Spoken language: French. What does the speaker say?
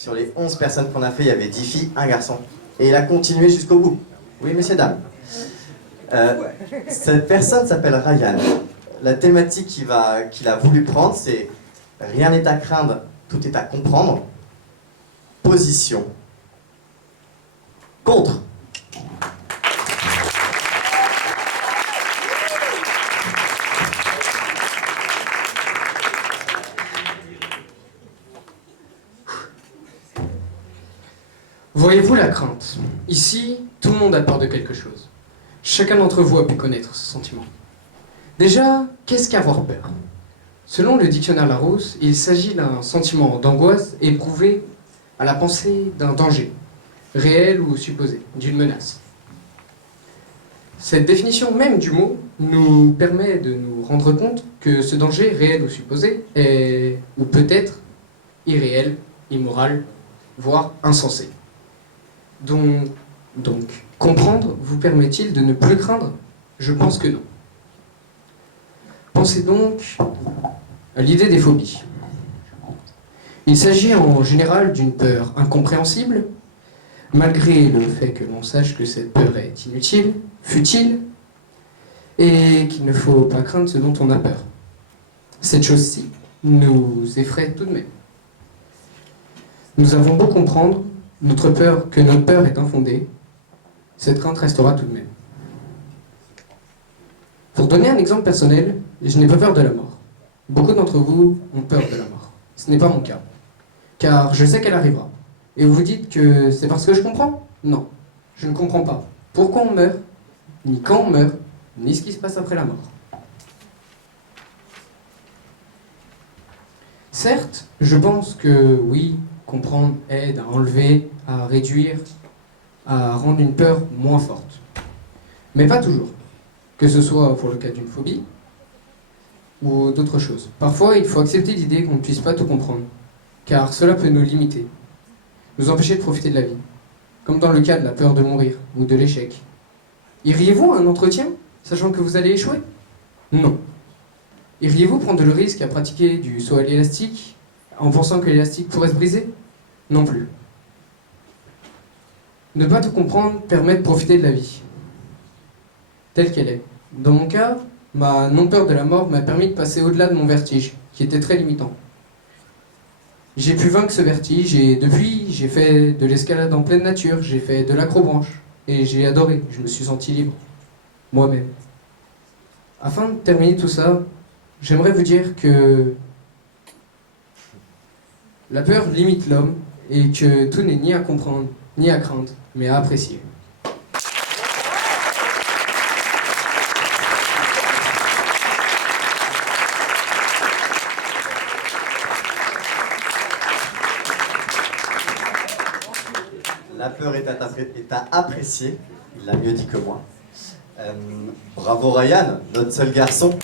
Sur les 11 personnes qu'on a fait, il y avait 10 filles, un garçon. Et il a continué jusqu'au bout. Oui, messieurs, dames. Cette personne s'appelle Ryan. La thématique qu'il a voulu prendre, c'est « Rien n'est à craindre, tout est à comprendre ». Position. Contre. Voyez-vous la crainte? Ici, tout le monde a peur de quelque chose. Chacun d'entre vous a pu connaître ce sentiment. Déjà, qu'est-ce qu'avoir peur? Selon le dictionnaire Larousse, il s'agit d'un sentiment d'angoisse éprouvé à la pensée d'un danger, réel ou supposé, d'une menace. Cette définition même du mot nous permet de nous rendre compte que ce danger, réel ou supposé, est, ou peut être, irréel, immoral, voire insensé. Donc, comprendre vous permet-il de ne plus craindre? Je pense que non. Pensez donc à l'idée des phobies. Il s'agit en général d'une peur incompréhensible, malgré le fait que l'on sache que cette peur est inutile, futile, et qu'il ne faut pas craindre ce dont on a peur. Cette chose-ci nous effraie tout de même. Nous avons beau comprendre que notre peur est infondée, cette crainte restera tout de même. Pour donner un exemple personnel, je n'ai pas peur de la mort. Beaucoup d'entre vous ont peur de la mort. Ce n'est pas mon cas, car je sais qu'elle arrivera. Et vous vous dites que c'est parce que je comprends? Non, je ne comprends pas pourquoi on meurt, ni quand on meurt, ni ce qui se passe après la mort. Certes, je pense que oui, comprendre aide à enlever, à réduire, à rendre une peur moins forte. Mais pas toujours. Que ce soit pour le cas d'une phobie ou d'autres choses. Parfois, il faut accepter l'idée qu'on ne puisse pas tout comprendre, car cela peut nous limiter, nous empêcher de profiter de la vie, comme dans le cas de la peur de mourir ou de l'échec. Iriez-vous à un entretien, sachant que vous allez échouer? Non. Iriez-vous prendre le risque à pratiquer du saut à l'élastique en pensant que l'élastique pourrait se briser? Non plus. Ne pas tout comprendre permet de profiter de la vie, telle qu'elle est. Dans mon cas, ma non-peur de la mort m'a permis de passer au-delà de mon vertige, qui était très limitant. J'ai pu vaincre ce vertige et depuis, j'ai fait de l'escalade en pleine nature, j'ai fait de l'acrobranche et j'ai adoré, je me suis senti libre, moi-même. Afin de terminer tout ça, j'aimerais vous dire que la peur limite l'homme et que tout n'est ni à comprendre, ni à craindre, mais à apprécier. La peur est à apprécier, il l'a mieux dit que moi. Bravo Ryan, notre seul garçon.